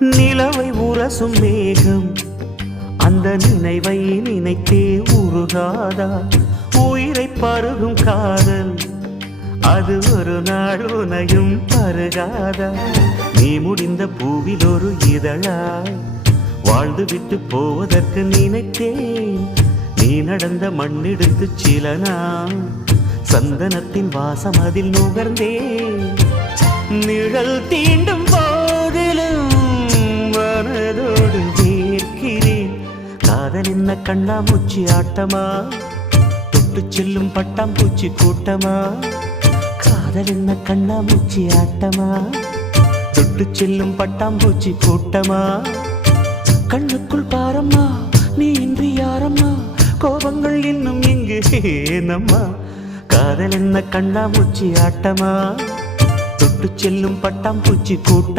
நிலவை உரசும் மேகம் அந்த நினைவை நினைத்தே உருகாதா? உயிரை பருகும் காதல் அது ஒரு நாள் உனையும் பருகாதா? நீ முடிந்த பூவில் ஒரு இதழாய் வாழ்ந்து விட்டு போவதற்கு நினைத்தேன். நீ நடந்த மண்ணெடுத்து சில நாள் சந்தனத்தின் வாசம் அதில் நுகர்ந்தேன். நிழல் தீண்டும் போதிலும் மனதோடு வேர்க்கிறேன். காதல் என்ன கண்ணாமூச்சி ஆட்டமா? தொட்டு செல்லும் பட்டாம்பூச்சி கூட்டமா? காதல் என்ன கண்ணாமூச்சி ஆட்டமா? தொட்டு செல்லும் பட்டாம்பூச்சி கூட்டமா? கண்ணுக்குள் பாரம்மா நீ இன்றி யாரம்மா? கோபங்கள் இன்னும் இங்கு ஏனம்மா? காதல் என்ன கண்ணாமூச்சி ஆட்டமா? தொட்டு செல்லும் பட்டாம்பூச்சி கூட்டம்.